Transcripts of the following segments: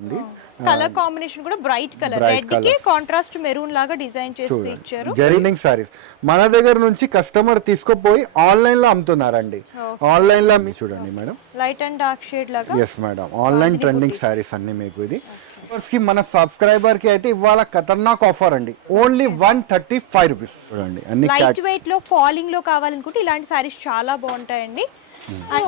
ఉంది. Colour combination కూడా bright colour, red కి కాంట్రాస్ట్ మెరూన్ లాగా డిజైన్ చేస్తూ ఇచ్చారు. జరీనింగ్ సారీస్ మన దగ్గర నుంచి కస్టమర్ తీసుకుపోయి ఆన్లైన్ లో అమ్ముతున్నారండి. ఆన్లైన్ లో మీరు చూడండి madam, light and dark shade లాగా. Yes madam, online trending saris అన్ని మీకు. ఇది కి మన సబ్స్క్రైబర్ కి అయితే ఇవాళ ఖతర్నాక్ ఆఫర్ అండి, ఓన్లీ 135 రూపీస్. చూడండి అన్ని లైట్ వెయిట్ లో ఫాలింగ్ లో కావాలనుకుంటే ఇలాంటి సారీస్ చాలా బాగుంటాయండి.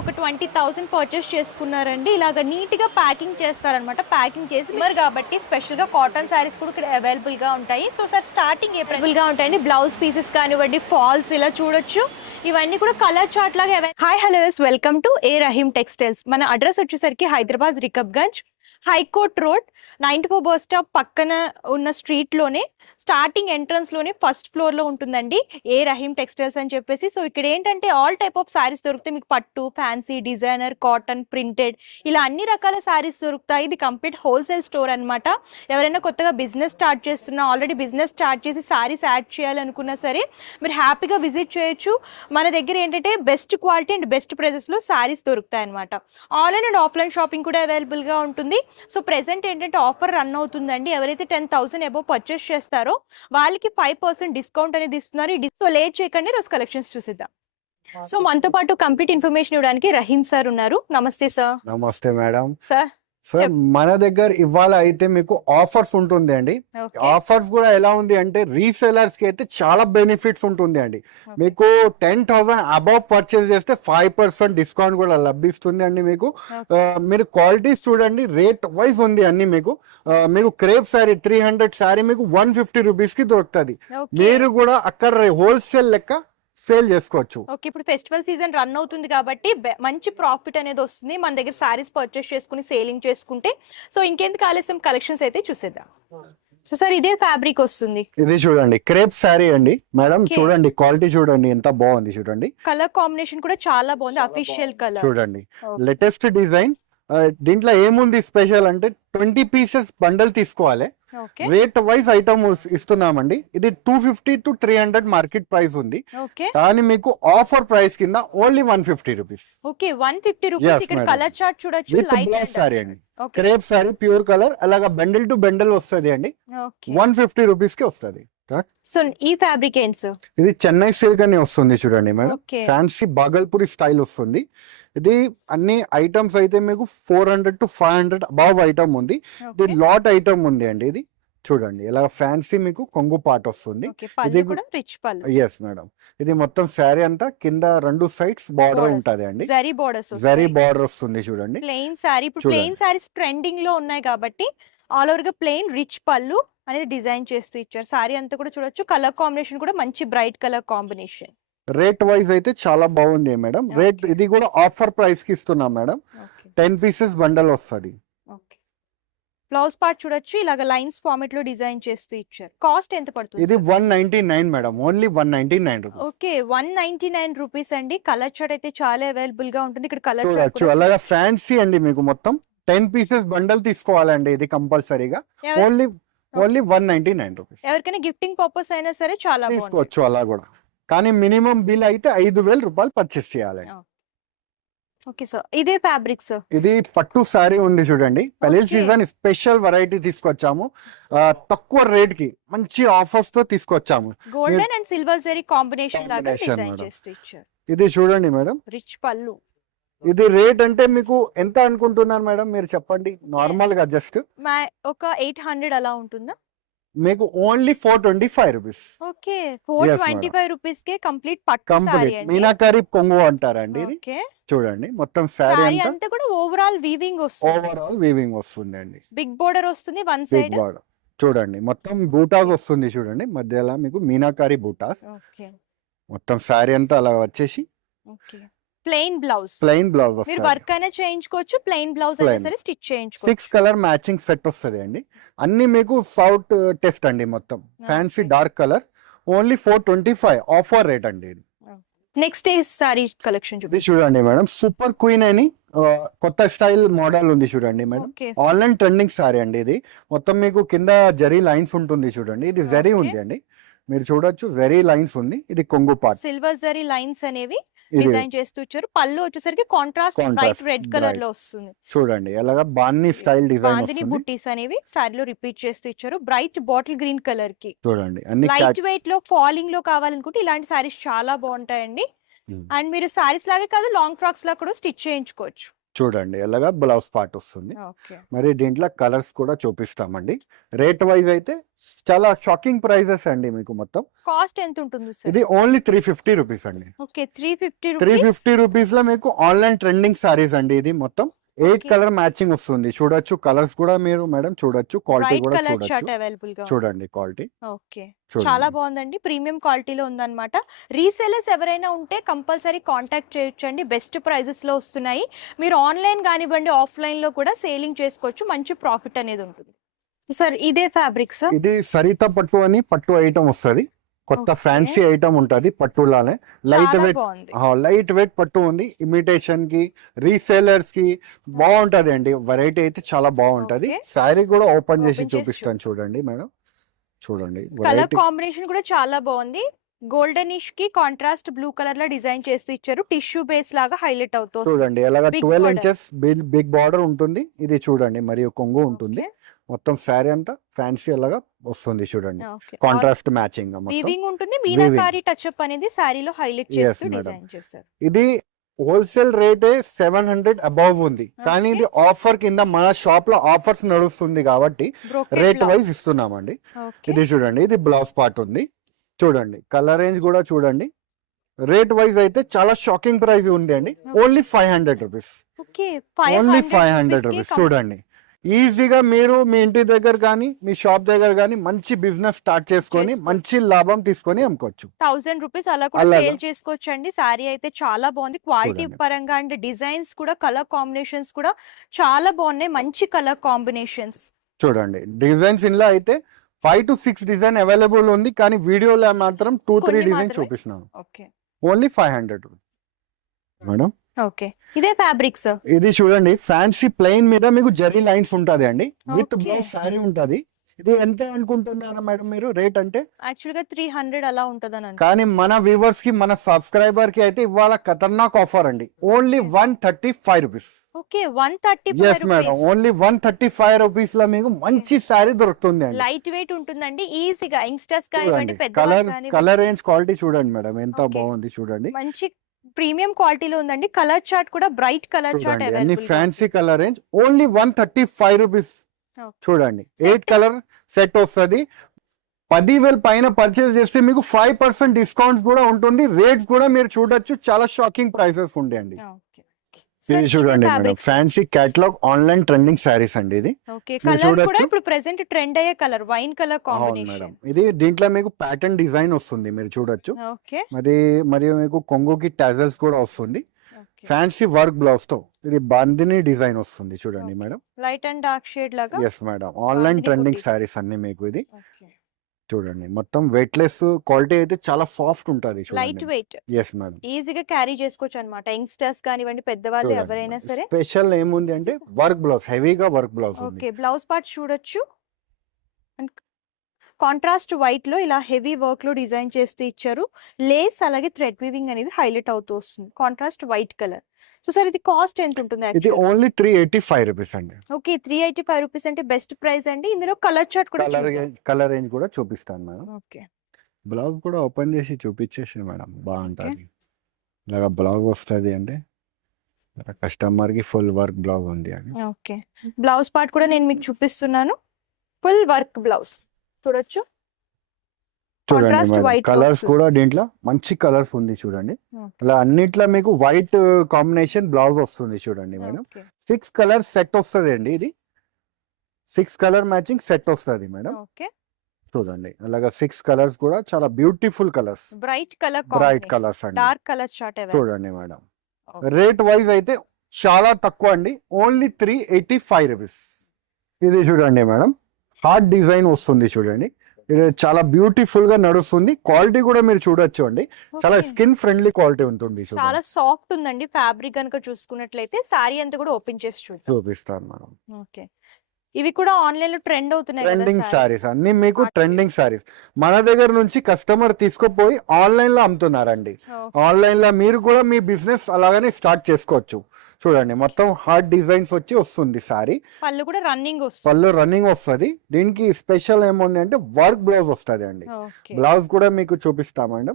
ఒక 20,000 పర్చేస్ చేసుకున్నారండి, ఇలాగ నీట్ గా ప్యాకింగ్ చేస్తారనమాట. ప్యాకింగ్ చేసి మరి కాబట్టి స్పెషల్ గా కాటన్ సారీస్ కూడా ఇక్కడ అవైలబుల్ గా ఉంటాయి. సో సార్ స్టార్టింగ్ అవైలబుల్ గా ఉంటాయండి. బ్లౌజ్ పీసెస్ కానివ్వండి, ఫాల్స్ ఇలా చూడొచ్చు. ఇవన్నీ కూడా కలర్ చార్ట్ లాగా. Hi hello, welcome to A Rahim textiles. మన అడ్రస్ వచ్చేసరికి Hyderabad Rikabganj high court road 94 bus stop పక్కన ఉన్న స్ట్రీట్ లోనే స్టార్టింగ్ ఎంట్రన్స్ లోనే ఫస్ట్ ఫ్లోర్ లో ఉంటుందండి ఏ రహీమ్ టెక్స్టైల్స్ అని చెప్పేసి. సో ఇక్కడ ఏంటంటే ఆల్ టైప్ ఆఫ్ సారీస్ దొరుకుతాయి మీకు. పట్టు, ఫ్యాన్సీ, డిజైనర్, కాటన్, ప్రింటెడ్ ఇలా అన్ని రకాల సారీస్ దొరుకుతాయి. ఇది కంప్లీట్ హోల్సేల్ స్టోర్ అనమాట. ఎవరైనా కొత్తగా బిజినెస్ స్టార్ట్ చేస్తున్నా, ఆల్రెడీ బిజినెస్ స్టార్ట్ చేసి సారీస్ యాడ్ చేయాలనుకున్నా సరే మీరు హ్యాపీగా విజిట్ చేయొచ్చు. మన దగ్గర ఏంటంటే best quality and best prices లో సారీస్ దొరుకుతాయి అనమాట. ఆన్లైన్ అండ్ ఆఫ్లైన్ షాపింగ్ కూడా అవైలబుల్ గా ఉంటుంది. సో ప్రెసెంట్ ఏంటంటే ఆఫర్ రన్ అవుతుందండి. ఎవరైతే 10,000 అబోవ్ పర్చేస్ చేస్తారో వాళ్ళకి 5% డిస్కౌంట్ అనేది ఇస్తున్నారు. సో లేట్ చేయకండి, రోజు కలెక్షన్స్ చూసిద్దాం. సో మనతో పాటు కంప్లీట్ ఇన్ఫర్మేషన్ ఇవ్వడానికి రహీమ్ సార్ ఉన్నారు. నమస్తే సార్. నమస్తే మేడం. సార్ మన దగ్గర ఇవాళ అయితే మీకు ఆఫర్స్ ఉంటుంది అండి. ఆఫర్స్ కూడా ఎలా ఉంది అంటే రీసెలర్స్ కి అయితే చాలా బెనిఫిట్స్ ఉంటుంది అండి. మీకు 10,000 అబౌవ్ పర్చేస్ చేస్తే 5% డిస్కౌంట్ కూడా లభిస్తుంది అండి మీకు. మీరు క్వాలిటీస్ చూడండి, రేట్ వైజ్ ఉంది అన్ని మీకు. మీకు క్రేప్ శారీ 300 శారీ మీకు 150 రూపీస్ కి దొరుకుతుంది. మీరు కూడా అక్కడ హోల్సేల్ లెక్క సేల్ చేసుకోవచ్చు. ఓకే, ఇప్పుడు ఫెస్టివల్ సీజన్ రన్ అవుతుంది కాబట్టి మంచి ప్రాఫిట్ అనేది వస్తుంది మన దగ్గర సారీస్ పర్చేస్ చేసుకుని సేలింగ్ చేసుకుంటే. సో ఇంకెందుకు ఆలస్యం, కలెక్షన్స్ అయితే చూసేద్దాం. సో సార్ ఇదే ఫ్యాబ్రిక్ వస్తుంది. ఇది చూడండి క్రేప్ శారీ అండి మేడం. చూడండి క్వాలిటీ చూడండి ఎంత బాగుంది. చూడండి కలర్ కాంబినేషన్ కూడా చాలా బాగుంది, అఫీషియల్ కలర్. చూడండి లేటెస్ట్ డిజైన్. దీంట్లో ఏముంది స్పెషల్ అంటే 20 పీసెస్ బండల్ తీసుకోవాలి. రేట్ వైజ్ ఐటమ్ ఇస్తున్నామండి. ఇది 250 to 300 మార్కెట్ ప్రైస్ ఉంది, కానీ మీకు ఆఫర్ ప్రైస్ కింద ఓన్లీ 150 రూపీస్. Okay, 150 rupees. ఇక్కడ కలర్ చార్ట్ చూడొచ్చు. లైట్ సారీ అండి, క్రేప్ సారీ ప్యూర్ కలర్, అలాగా బండిల్ టు బండిల్ వస్తుంది అండి. 150 రూపీస్ కి వస్తుంది. సో ఈ ఫ్యాబ్రిక్ ఏంటి సార్? ఇది చెన్నై సిల్క్ అని వస్తుంది చూడండి మేడం. ఫ్యాన్సీ బాగల్పూరి స్టైల్ వస్తుంది. ఇది అన్ని ఐటమ్స్ అయితే మీకు 400 to 500 అబౌవ్ ఐటమ్ ఉంది. ఇది లాట్ ఐటమ్ ఉంది అండి. ఇది చూడండి ఇలా ఫ్యాన్సీ మీకు కొంగు పాట వస్తుంది. ఇది ఎస్ మేడం. ఇది మొత్తం శారీ అంతా కింద 2 సైడ్స్ బార్డర్ ఉంటది అండి. జరీ బార్డర్ వస్తుంది చూడండి. ప్లెయిన్ శారీ. ఇప్పుడు ప్లెయిన్ శారీస్ ట్రెండింగ్ లో ఉన్నాయి కాబట్టి ఆల్ ఓవర్ గా ప్లెయిన్ రిచ్ పళ్ళు అనేది డిజైన్ చేస్తూ ఇచ్చారు. సారీ అంతా కూడా చూడొచ్చు. కలర్ కాంబినేషన్ కూడా మంచి bright colour combination. Rate wise అయితే చాలా బాగుంది మేడం. రేట్ ఇది కూడా ఆఫర్ ప్రైస్ కి ఇస్తున్నాం మేడం. 10 పీసెస్ బండల్ వస్తుంది. బ్లౌజ్ పార్ట్ చూడొచ్చు, ఇలాగ లైన్స్ ఫార్మాట్ లో డిజైన్ చేస్తూ ఇచ్చారు. కాస్ట్ ఎంత పడుతుంది? ఇది 199 madam, only 199 rupees. Okay, 199 rupees అండి. కలర్ చార్ట్ అయితే చాలా అవైలబుల్ గా ఉంటుంది. ఇక్కడ కలర్ చూడొచ్చు. అలాగా ఫ్యాన్సీ అండి మీకు మొత్తం 10 పీసెస్ బండల్ తీసుకోవాలండి. ఇది కంపల్సరీగా ఓన్లీ 199 రూపీస్. ఎవరికైనా గిఫ్టింగ్ పర్పస్ అయినా సరే చాలా తీసుకోవచ్చు అలా కూడా, కానీ మినిమం బిల్ అయితే 5,000 రూపాయలు పర్చేస్ చేయాలండి. ఓకే సార్, ఇదే ఫ్యాబ్రిక్ సార్. ఇది పట్టు సారీ ఉంది చూడండి. పెళ్లి సీజన్ స్పెషల్ వెరైటీ తీసుకొచ్చాము. తక్కువ రేట్ కి మంచి ఆఫర్స్ తో తీసుకొచ్చాము. Golden and silver zari combination లాగా డిజైన్ చేస్తూ ఇచ్చారు. ఇది చూడండి మేడం, రిచ్ పళ్ళు. ఇది రేట్ అంటే మీకు ఎంత అనుకుంటున్నారు మేడం మీరు చెప్పండి? నార్మల్ గా జస్ట్ ఒక 800 అలా ఉంటుందా? మీకు only 425 rupees. Okay, 425 rupees K complete పట్టు సారీ అండి. మీనాకారి కొంగు అంటారండి. ఇది చూడండి మొత్తం సారీ అంతా కూడా ఓవరాల్ వీవింగ్ వస్తుంది అండి. బిగ్ బోర్డర్ వస్తుంది వన్ సైడ్. చూడండి మొత్తం బూటాస్ వస్తుంది చూడండి, మధ్యలో మీకు మీనాకారి బూటాస్. మొత్తం సారీ అంతా అలా వచ్చేసి ప్లెయిన్ బ్లౌజ్ మీరు వర్క్ అయినా చేయించుకోవచ్చు, ప్లెయిన్ బ్లౌజ్ అయినా సరే స్టిచ్ చేయించుకోవచ్చు. 6 కలర్ మ్యాచింగ్ సెట్ వస్తుంది అండి. అన్ని మీకు సౌట్ టెస్ట్ అండి. మొత్తం fancy dark colour, only 425 offer rate అండి. నెక్స్ట్ సారీ కలెక్షన్ చూడండి మేడం, సూపర్ క్వీన్ అని కొత్త స్టైల్ మోడల్ ఉంది చూడండి మేడం. ఆన్లైన్ ట్రెండింగ్ సారీ అండి. ఇది మొత్తం మీకు కింద జరీ లైన్స్ ఉంటుంది చూడండి. ఇది జరీ ఉంది అండి, మీరు చూడొచ్చు జరీ లైన్స్ ఉంది. ఇది కొంగు పార్ట్. సిల్వర్ జరీ లైన్స్ అనేవి ఇది డిజైన్ చేస్తూ ఇచ్చారు. పళ్ళు వచ్చేసరికి contrast bright contrast red colour bright లో వస్తుంది. చూడండి ఎలాగా బాన్ని స్టైల్ డిజైన్ బాందిని వస్తుంది. బుట్టీస్ అనేవి సారీలో రిపీట్ చేస్తూ ఇచ్చారు. బ్రైట్ బాటిల్ గ్రీన్ కలర్ కి చూడండి అన్ని లైట్ వెయిట్ లో ఫాలింగ్ లో కావాలనుకుంటే ఇలాంటి సారీస్ చాలా బాగుంటాయండి. అండ్ మీరు సారీస్ లాగే కాదు లాంగ్ ఫ్రాక్స్ లా కూడా స్టిచ్ చేయించుకోవచ్చు. చూడండి ఎలాగా బ్లౌజ్ పార్ట్ వస్తుంది. ఓకే. మరి దీంట్లో కలర్స్ కూడా చూపిస్తామండి. రేట్ వైజ్ అయితే చాలా షాకింగ్ ప్రైజెస్ అండి మీకు మొత్తం. కాస్ట్ ఎంత ఉంటుంది సార్? ఇది ఓన్లీ 350 రూపీస్ అండి. Okay 350 rupees. 350 రూపీస్ లో మీకు ఆన్లైన్ ట్రెండింగ్ సారీస్ అండి. ఇది మొత్తం 8 Okay. కలర్ మ్యాచింగ్ వస్తుంది. చూడొచ్చు కలర్స్ కూడా మీరు మేడం చూడొచ్చు. క్వాలిటీ బ్రైట్ కూడా కలర్ షర్ట్ చూడొచ్చు. అవైలబుల్ గా ఉంది. చూడండి క్వాలిటీ ఓకే. చాలా చూడండి. బాగుందండి. ప్రీమియం క్వాలిటీలో ఉందన్నమాట. రీసేలర్స్ ఎవరైనా ఉంటే కంపల్సరీ కాంటాక్ట్ చేయొచ్చండి. బెస్ట్ ప్రైజెస్ లో వస్తున్నాయి. మీరు ఆన్లైన్ కానివ్వండి ఆఫ్లైన్ లో కూడా సేలింగ్ చేసుకోవచ్చు. మంచి ప్రాఫిట్ అనేది ఉంటుంది. సార్ ఇదే ఫ్యాబ్రిక్స్ ఇది సరిత పట్టు అని పట్టు ఐటమ్ వస్తుంది. కొత్త Okay. ఫ్యాన్సీ ఐటమ్ ఉంటది పట్టులానే. లైట్ చాలా వెయిట్ బాగుంది. లైట్ వెయిట్ పట్టు ఉంది. ఇమిటేషన్ కి రీసేలర్స్ కి బాగుంటది అండి. వెరైటీ అయితే చాలా బాగుంటది. Okay. శారీ కూడా ఓపెన్ చేసి Open చేసి చూపిస్తాను చూడండి మేడం. చూడండి కలర్ వెరైటీ కాంబినేషన్ కూడా చాలా బాగుంది. గోల్డెనిష్ కి కాంట్రాస్ట్ బ్లూ కలర్ లో డిజైన్ చేస్తూ ఇచ్చారు. టిష్యూ బేస్ లాగా హైలైట్ అవుతూ వస్తుంది. చూడండి ఎలాగా Big 12 border. Inches big border ఉంటుంది. ఇది చూడండి మరియు కొంగు ఉంటుంది. Okay. మొత్తం శారీ అంతా ఫ్యాన్సీ అలాగా వస్తుంది చూడండి. Okay. కాంట్రాస్ట్ మ్యాచింగ్ మొత్తం. వీవింగ్ ఉంటుంది. మీనాకారి టచ్ అప్ అనేది సారీలో హైలైట్ Yes, చేస్తూ madam. డిజైన్ చేశారు. ఇది హోల్సేల్ రేటే 700 అబౌవ్ ఉంది. కానీ ఇది ఆఫర్ కింద మన షాప్ లో ఆఫర్స్ నడుస్తుంది కాబట్టి Brocade రేట్ blouse. వైజ్ ఇస్తున్నామండి. Okay. ఇది చూడండి ఇది బ్లౌజ్ పార్ట్ ఉంది. చూడండి కలర్ రేంజ్ కూడా చూడండి. రేట్ వైజ్ అయితే చాలా షాకింగ్ ప్రైస్ ఉంది అండి. Only 500 rupees. Okay. ఓన్లీ 500 500 కి రూపీస్. చూడండి ఈజీగా మీరు మీ ఇంటి దగ్గర కానీ మీ షాప్ దగ్గర కానీ మంచి బిజినెస్ స్టార్ట్ చేసుకొని చేసుకోవచ్చు. మంచి లాభం తీసుకొని అమ్ముకోవచ్చు. 1000 రూపీస్ అలా కూడా అలాగా. సేల్ చేసుకోవచ్చు అండి. సారీ అయితే చాలా బాగుంది. క్వాలిటీ చూడండి. పరంగా అండ్ డిజైన్స్ కూడా కలర్ కాంబినేషన్స్ కూడా చాలా బాగున్నాయి. మంచి కలర్ కాంబినేషన్స్. చూడండి డిజైన్స్ ఇందులో అయితే 5 to 6 డిజైన్ అవైలబుల్ ఉంది. కానీ వీడియోలో మాత్రం 2-3 కొన్ని డిజైన్ మాత్రమే? చూపిస్తున్నాను. ఓకే. Only 500 madam. ఓకే. ఇదే ఫ్యాబ్రిక్స్. ఇది చూడండి ఫ్యాన్సీ ప్లెయిన్ మీద మీకు జరీ లైన్స్ ఉంటది అండి. With Okay. బ్లౌజ్ సారీ ఉంటది. ఇది ఎంత అనుకుంటున్నారా మేడం మీరు రేట్ అంటే? యాక్చువల్ గా 300 అలా ఉంటదని కానీ మన వ్యూవర్స్ కి మన సబ్స్క్రైబర్ కి అయితే ఇవాళ ఖతర్నాక్ ఆఫర్ అండి. Only 135 rupees. Okay 135 yes madam only 135 rupees లో మీకు మంచి సారీ దొరుకుతుంది అండి. లైట్ వెయిట్ ఉంటుందండి. ఈజీగా యంగ్స్టర్స్ కానివ్వండి చూడండి పెద్దవాళ్ళు కలర్ కానివ్వండి కలర్ రేంజ్ క్వాలిటీ చూడండి మేడం ఎంత Okay. బాగుంది చూడండి. మంచి ప్రీమియం క్వాలిటీలో ఉందండి. కలర్ చార్ట్ కూడా బ్రైట్ కలర్ చార్ట్ చూడండి అన్ని available. Fancy colour range only 135 rupees. చూడండి 8 కలర్ సెట్ వస్తుంది. 10,000 పైన పర్చేస్ చేస్తే మీకు 5% డిస్కౌంట్స్ కూడా ఉంటుంది. రేట్స్ కూడా మీరు చూడొచ్చు చాలా షాకింగ్ ప్రైసెస్ ఉంటాయండి. ఇది చూడండి madam fancy catalogue online trending saris అండి. ఇది ఓకే మీరు కలర్ కూడా చూడొచ్చు. ఇప్పుడు ప్రెసెంట్ ట్రెండ్ అయ్యే కలర్ వైన్ కలర్ అవును కాంబినేషన్. మేడం ఇది దీంట్లో మీకు ప్యాటర్న్ డిజైన్ వస్తుంది మీరు చూడొచ్చు. ఓకే. మరియు మీకు కొంగుకి టాజల్స్ కూడా వస్తుంది. ఓకే. ఫ్యాన్సీ వర్క్ బ్లౌజ్ తో ఇది బాందిని డిజైన్ వస్తుంది చూడండి Okay. Madam. Light and dark shade లాగా. Yes madam online bandhani trending booties. Saris అన్ని మీకు ఇది ఓకే. చూడండి మొత్తం వెయిట్లెస్ క్వాలిటీ అయితే చాలా సాఫ్ట్ ఉంటది లైట్ చూడండి. వెయిట్ ఎస్ మేడం ఈజీగా క్యారీ చేసుకోవచ్చు అన్నమాట. యంగ్స్టర్స్ కానివ్వండి పెద్దవాళ్ళు ఎవరైనా సరే. స్పెషల్ ఏముంది అంటే వర్క్ బ్లౌజ్ హెవీగా వర్క్ బ్లౌజ్ ఉంది. ఓకే బ్లౌజ్ పార్ట్ చూడొచ్చు. అండ్ కాంట్రాస్ట్ వైట్ లో ఇలా హెవీ వర్క్ లో డిజైన్ చేస్తూ ఇచ్చారు. లేస్ అలాగే థ్రెడ్ వీవింగ్ అనేది హైలైట్ అవుతూ వస్తుంది. Contrast white colour. So sir ఇది కాస్ట్ ఎంత ఉంటుంది ఇది యాక్చువల్? ఓన్లీ 385 రూపీస్ అండి. ఓకే 385 రూపీస్ అంటే బెస్ట్ ప్రైస్ అండి. ఇందులో కలర్ చార్ట్ కూడా కలర్ రేంజ్ కూడా చూపిస్తాను మేడం. ఓకే. బ్లౌజ్ కూడా ఓపెన్ చేసి చూపించేసి మేడం బాగుంటుంది. ఇలాగా బ్లౌజ్ వస్తుంది అంటే కస్టమర్ కి ఫుల్ వర్క్ బ్లౌజ్ ఉంది అని. ఓకే బ్లౌజ్ పార్ట్ కూడా నేను మీకు చూపిస్తున్నాను. ఫుల్ వర్క్ బ్లౌజ్ చూడొచ్చు. చూడండి Contrast మేడం white కలర్స్ వస్తుంది. కూడా దీంట్లో మంచి కలర్స్ ఉంది చూడండి. Okay. అలా అన్నిట్లో మీకు వైట్ కాంబినేషన్ బ్లౌజ్ వస్తుంది చూడండి మేడం. ఓకే. 6 కలర్ సెట్ వస్తుంది అండి. ఇది 6 కలర్ మ్యాచింగ్ సెట్ వస్తుంది మేడం. ఓకే చూడండి అలాగా 6 కలర్స్ కూడా చాలా beautiful colours bright colour bright colours అండి. డార్క్ కలర్ చార్ట్ చూడండి మేడం రేట్ వైజ్ అయితే చాలా తక్కువ అండి. Only 385 rupees. ఇది చూడండి మేడం హార్ట్ డిజైన్ వస్తుంది చూడండి. ఇది చాలా బ్యూటిఫుల్ గా నడుస్తుంది. క్వాలిటీ కూడా మీరు చూడొచ్చు అండి. చాలా స్కిన్ ఫ్రెండ్లీ క్వాలిటీ ఉంటుంది. చాలా సాఫ్ట్ ఉందండి. ఫ్యాబ్రిక్ కనుక చూసుకున్నట్లయితే సారీ అంతా కూడా ఓపెన్ చేసి చూద్దాం. చూపిస్తాను మేడం. ఓకే ఇవి కూడా ఆన్లైన్ లో ట్రెండ్ అవుతున్నాయి కదా ట్రెండింగ్ sarees. సారీస్ అన్ని మీకు Art ట్రెండింగ్ సారీస్ మన దగ్గర నుంచి కస్టమర్ తీసుకుపోయి ఆన్లైన్ లో అమ్ముతున్నారండి. Okay. ఆన్లైన్ లో మీరు కూడా మీ బిజినెస్ అలాగనే స్టార్ట్ చేసుకోవచ్చు. చూడండి మొత్తం హార్ట్ డిజైన్స్ వచ్చి వస్తుంది సారీ, పళ్ళు కూడా రన్నింగ్ వస్తుంది. పళ్ళు రన్నింగ్ వస్తుంది. దీనికి స్పెషల్ ఏముంది అంటే వర్క్ బ్లౌజ్ వస్తుంది అండి. ఓకే. బ్లౌజ్ కూడా మీకు చూపిస్తామండి.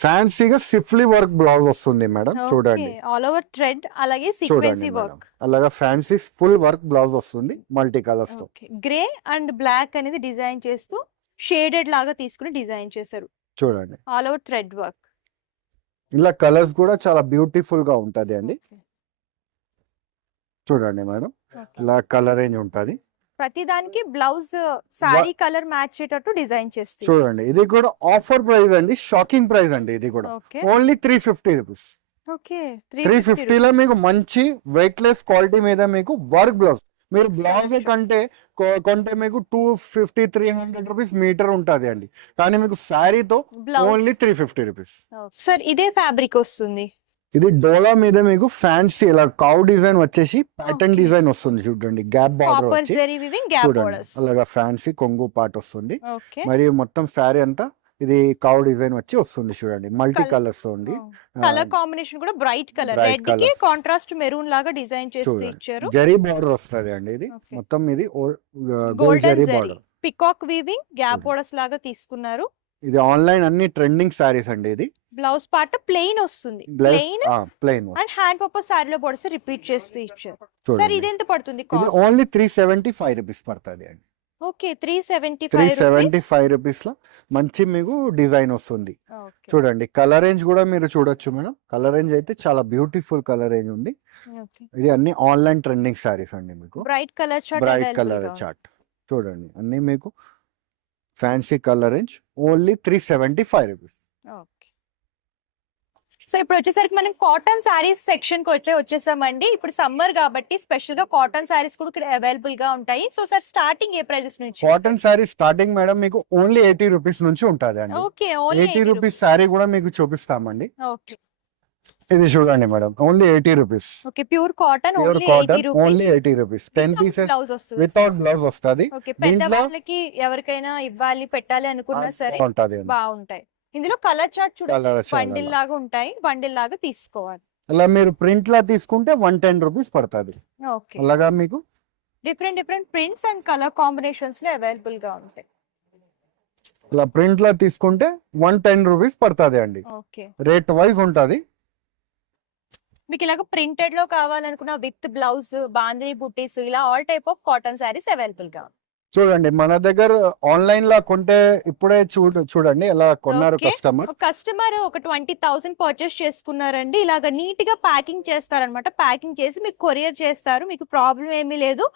ఫ్యాన్సీగా సిఫ్లీ వర్క్ బ్లౌజ్ వస్తుంది మేడం. చూడండి ఆల్ ఓవర్ థ్రెడ్ అలాగే చూడండి సీక్వెన్సీ మేడం, వర్క్. అలాగా ఫ్యాన్సీ ఫుల్ వర్క్ బ్లౌజ్ వస్తుంది మల్టీ కలర్స్ తో. గ్రే అండ్ బ్లాక్ అనేది డిజైన్ చేస్తూ షేడెడ్ లాగా తీసుకుని డిజైన్ చేశారు. చూడండి ఆల్ ఓవర్ థ్రెడ్ వర్క్. ఇలా కలర్స్ కూడా చాలా బ్యూటిఫుల్ గా ఉంటది అండి. చూడండి మేడం, ఇలా కలర్ రేంజ్ ఉంటది. ప్రతి దానికి బ్లౌజ్ సారీ కలర్ మ్యాచ్ అయ్యేటట్టు డిజైన్ చేస్తుంది. చూడండి ఇది కూడా ఆఫర్ ప్రైస్ అండి, షాకింగ్ ప్రైస్ అండి. ఇది కూడా ఓకే. Only 350 rupees. ఓకే. 350 లో మీకు మంచి వెయిట్ లెస్ క్వాలిటీ మీద మీకు వర్క్ బ్లౌజ్. మీరు బ్లౌజ్ కంటే కొంటే మీకు 250-300 రూపీస్ మీటర్ ఉంటది అండి, కానీ మీకు శారీతో ఓన్లీ 350 రూపీస్. సార్ ఇదే ఫ్యాబ్రిక్ వస్తుంది. ఇది డోలా మీద మీకు ఫ్యాన్సీ ఇలా కౌ డిజైన్ వచ్చేసి ప్యాటర్న్ Okay. డిజైన్ వస్తుంది. చూడండి గ్యాప్ బార్డర్ కాపర్ వచ్చి జరీ వీవింగ్ గ్యాప్ చూడండి బోర్డర్స్. అలాగా ఫ్యాన్సీ కొంగు పార్ట్ వస్తుంది. ఓకే. మరియు మొత్తం శారీ అంతా ఇది కౌ డిజైన్ వచ్చి వస్తుంది. చూడండి మల్టీ Col- కలర్స్ ఉంది. కలర్ కాంబినేషన్ కూడా బ్రైట్ కలర్, Bright రెడ్ కి colours. కాంట్రాస్ట్ మెరూన్ లాగా డిజైన్ చేస్తూ చూడండి ఇచ్చారు. జరీ బార్డర్ వస్తుంది అండి. ఇది Okay. మొత్తం ఇది gold golden zari zari border. Peacock weaving gap చూడండి. బోర్డర్స్ లాగా తీసుకున్నారు. ఇది ఆన్లైన్ అన్ని ట్రెండింగ్ శారీస్ అండి. ఇది బ్లౌజ్ పార్ట్ ప్లెయిన్ వస్తుంది. Plain plain and hand purpose సారీలో బోర్డర్స్ రిపీట్ చేస్తూ ఇచ్చారు. సార్ చూడండి ఇది ఎంత పడుతుంది ఇది కాస్ట్? ఓన్లీ 375 రూపీస్ పడుతుంది అండి. ఓకే. 375 రూపీస్. 375 రూపీస్ లో మంచి మీకు డిజైన్ వస్తుంది. ఓకే. చూడండి కలర్ రేంజ్ కూడా మీరు చూడొచ్చు మేడం. కలర్ రేంజ్ అయితే చాలా బ్యూటిఫుల్ కలర్ రేంజ్ ఉంది. ఓకే. ఇది అన్ని ఆన్లైన్ ట్రెండింగ్ సారీస్ అండి. మీకు bright colour chart bright colour chart చూడండి అన్ని మీకు fancy colour range only 375 rupees. Okay. So ఇప్పుడు వచ్చేసరికి మనం కాటన్ శారీస్ సెక్షన్ కి అయితే వచ్చేసామండి. ఇప్పుడు సమ్మర్ కాబట్టి స్పెషల్ గా కాటన్ శారీస్ కూడా ఇక్కడ అవైలబుల్ గా ఉంటాయి. సో సార్ స్టార్టింగ్ ఏ ప్రైజెస్ నుంచి? కాటన్ సారీ స్టార్టింగ్ మేడం మీకు ఓన్లీ 80 రూపీస్ నుంచి ఉంటుంది అండి. ఓకే. ఓన్లీ 80 రూపీస్ సారీ కూడా మీకు చూపిస్తామండి. ఓకే. ఇది చూడండి madam only 80 rupees. Okay. Pure cotton pure only 80 cotton rupees. Only 80 rupees. 10 pieces blouse వస్తుంది. వితౌట్ బ్లౌజ్ వస్తుంది. ఓకే. దీంట్లో పెద్దవాళ్ళకి ఎవరికైనా ఇవ్వాలి పెట్టాలి అనుకున్నా సరే ఉంటది. బాగుంటాయి. ఇందులో కలర్ చార్ట్ చూడండి, కలర్ బండిల్ లాగా ఉంటాయి. బండిల్ లాగా తీసుకోవాలి. అలా మీరు ప్రింట్ లా తీసుకుంటే 110 రూపీస్ పడుతుంది. ఓకే. అలాగా మీకు different different prints and colour combinations లో అవైలబుల్ గా ఉంటాయి. ఇలా ప్రింట్ లా తీసుకుంటే 110 రూపీస్ పడుతుంది అండి. ఓకే. రేట్ వైజ్ ఉంటది. మీకు ఇలాగ ప్రింటెడ్ లో కావాలనుకున్న విత్ బ్లౌజ్, బాందిని బుట్టీస్, ఇలా all type of cotton saris available గా. చూడండి మన దగ్గర ఆన్లైన్ లా కొంటే ఇప్పుడే చూడండి ఎలా కొన్నారు Okay. కస్టమర్. కస్టమర్ ఒక 20,000 పర్చేస్ చేసుకున్నారండి. ఇలాగ నీట్ గా ప్యాకింగ్ చేస్తారనమాట. ప్యాకింగ్ చేసి మీకు కొరియర్ చేస్తారు. మీకు ప్రాబ్లం ఏమీ లేదు.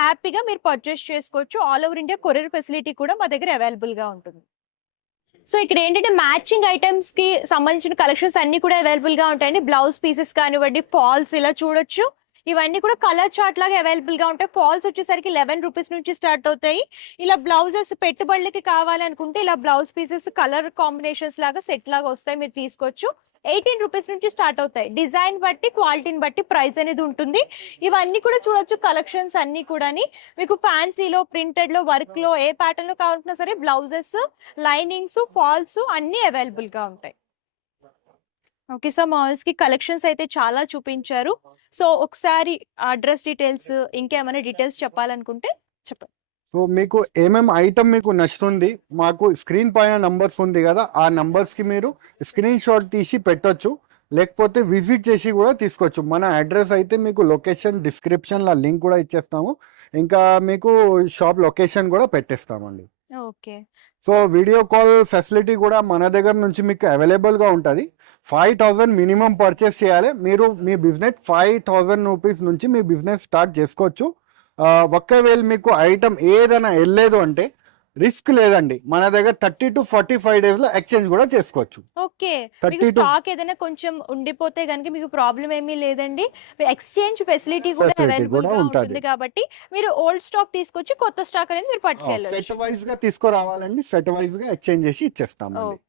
హ్యాపీగా మీరు పర్చేస్ చేసుకోవచ్చు. All over India courier facility కూడా మా దగ్గర అవైలబుల్ గా ఉంటుంది. సో ఇక్కడ ఏంటంటే మ్యాచింగ్ ఐటమ్స్ కి సంబంధించిన కలెక్షన్స్ అన్ని కూడా అవైలబుల్ గా ఉంటాయండి. బ్లౌజ్ పీసెస్ కానివ్వండి, ఫాల్స్ ఇలా చూడొచ్చు. ఇవన్నీ కూడా కలర్ చార్ట్ లాగా అవైలబుల్ గా ఉంటాయి. ఫాల్స్ వచ్చేసరికి 11 రూపీస్ నుంచి స్టార్ట్ అవుతాయి. ఇలా బ్లౌజెస్ పెట్టుబడులకి కావాలనుకుంటే ఇలా బ్లౌజ్ పీసెస్ కలర్ కాంబినేషన్స్ లాగా సెట్ లాగా వస్తాయి, మీరు తీసుకోవచ్చు. 18 రూపీస్ నుంచి స్టార్ట్ అవుతాయి. డిజైన్ బట్టి, క్వాలిటీని బట్టి ప్రైస్ అనేది ఉంటుంది. ఇవన్నీ కూడా చూడొచ్చు కలెక్షన్స్ అన్ని కూడా. మీకు ఫ్యాన్సీలో, ప్రింటెడ్ లో, వర్క్ లో ఏ ప్యాటర్న్ లో కావాలన్నా సరే బ్లౌజెస్, లైనింగ్స్, ఫాల్స్ అన్ని అవైలబుల్ గా ఉంటాయి. ఓకే. సో మాల్స్ కి కలెక్షన్స్ అయితే చాలా చూపించారు. సో ఒకసారి అడ్రస్ డీటెయిల్స్, ఇంకేమైనా డీటెయిల్స్ చెప్పాలనుకుంటే చెప్పండి. సో మీకు ఏమేమి ఐటమ్ మీకు నచ్చుతుంది మాకు స్క్రీన్ పైన నంబర్స్ ఉంది కదా, ఆ నంబర్స్ కి మీరు స్క్రీన్ షాట్ తీసి పెట్టొచ్చు, లేకపోతే విజిట్ చేసి కూడా తీసుకోవచ్చు. మన అడ్రస్ అయితే మీకు లొకేషన్ డిస్క్రిప్షన్ లో లింక్ కూడా ఇచ్చేస్తాము. ఇంకా మీకు షాప్ లొకేషన్ కూడా పెట్టేస్తామండి. Okay. So video call facility కూడా మన దగ్గర నుంచి మీకు అవైలబుల్గా ఉంటుంది. 5,000 మినిమం పర్చేస్ చేయాలి. మీరు మీ బిజినెస్ 5,000 రూపీస్ నుంచి మీ బిజినెస్ స్టార్ట్ చేసుకోవచ్చు. ఒకవేళ మీకు ఐటమ్ ఏదైనా వెళ్ళలేదు అంటే రిస్క్ లేదండి. మన దగ్గర 30 to 45 days లో ఎక్స్చేంజ్ కూడా చేసుకోవచ్చు. ఓకే. 30 మీకు to స్టాక్ ఏదైనా కొంచెం ఉండిపోతే గనుక మీకు ప్రాబ్లం ఏమీ లేదండి. ఎక్స్చేంజ్ ఫెసిలిటీ కూడా Facility అవైలబుల్ కూడా గా ఉంటది. ఉంటుంది కాబట్టి మీరు ఓల్డ్ స్టాక్ తీసుకొచ్చి కొత్త స్టాక్ అనేది మీరు పట్టుకెళ్ళచ్చు. సెట్ వైజ్ గా తీసుకురావాలండి. సెట్ వైజ్ గా ఎక్స్చేంజ్ చేసి ఇచ్చేస్తామండి. ఓకే.